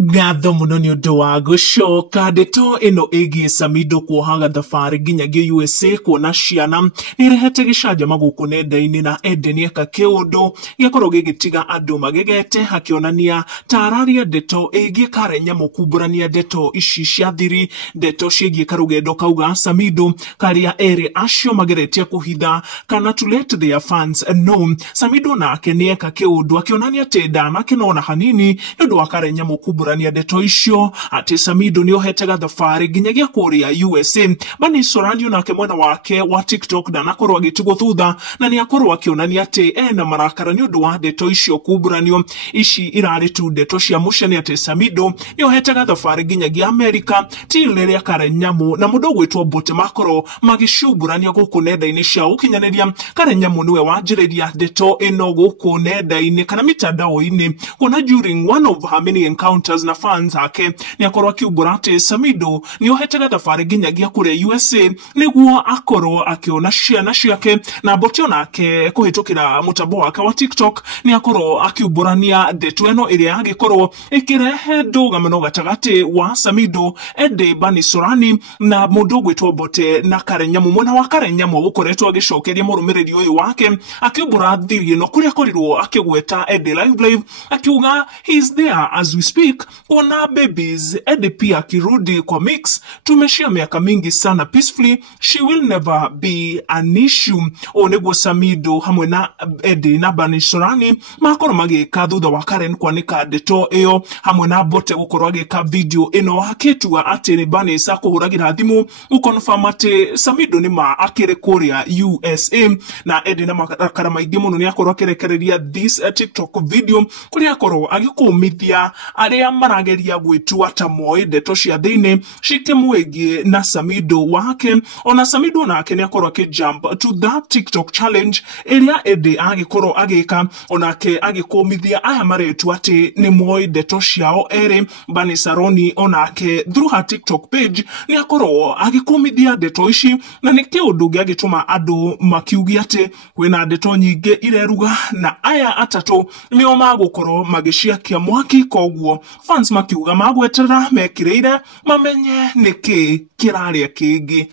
Ngatho muno ni undu wa gucoka ndeto ino igi Samidoh kuohaga thabari nginyagia USA kuona ciana nirehete gîcanjama guku nenda-ini na Edday nieka kiundu giakorwo gigitiga andu magegete hakionania tararia ndeto igi kare Nyamu kumburania ndeto ici cia thiri ndeto ciĩgiĩ karugendo kauga Samidoh karia eri acio mageretie kuhitha kana to let their fans know. Samidoh nake nieka kiundu akionania ati ndanakenona hanini nĩũndũ wa kare Nyamu kumburania ndeto icio ati Samidoh niohete thabari nginyagia kuria USA. Bani soranio nake mwena wake wa TikTok ndanakorwo agitigwo thutha na niakorwo akionania ati ena marakara ni undu wa ndeto icio kumburanio ici irari tu ndeto cia mucene ati Samidoh niohete thabari nginyagia Amerika ti riria kare Nyamu na mundu gwitwo Bote makorwo magicumburania guku nenda-ini cia ukinyaniria. Kare Nyamu niwe wanjiriria ndeto ino guku nenda-ini kana mitandao-ini kuona during one of her many encounters na fans ake niakorwo akiumbura ati Samidoh niohete thabari nginyagia kuria USA niguo akorwo akiona ciana ciake na Bote onake kuhitukira mutambo wake wa TikTok niakorwo akiumburania ndeto ino iria agikorwo ikirehe ndũgamo gatagati wa Samidoh, Edday, Bani Sorani na mundu gwitwo Bote na kare Nyamu. Mwena wa kare Nyamu gukoretwo agicokeria murumiriri uyu wake akiumbura thiri ino kuria korirwo akigweta Edday live akiuga he's there as we speak kuona babies. Edday pia akirudi kwa mix, tumeshia miaka mingi sana peacefully, she will never be an issue. Onegwo Samidoh hamwe na Edday na Bani Sorani makorwo magika thutha wa Karen kwanika ndeto iyo hamwe na Bote gukorwo agika video ino hakitua ati ni Bani sa kuhuragira thimu gukonfirm ati Samidoh ni ma akire kuria USA na Edday na makara maingi muno ni akorwo akirekereria this TikTok video kuria akorwo agikumithia aria marageria gwitua ta moi ndeto cia thiini cikimwegie na Samidoh wake. Ona Samidoh nake ni akorwo akijump to that TikTok challenge iria Edday agikorwo agika onake agikumithia aya maretua ati ni moi ndeto ciao eri. Bani Sorani onake through her TikTok page ni akorwo agikumithia ndeto ici na ni kiundu giagituma andu makiugia ati kwina ndeto nyingi ireruga na aya atatu nio magukorwo magiciakia mwaki koguo fans makiuga magweterera mekireire mamenye niki kiraria kingi.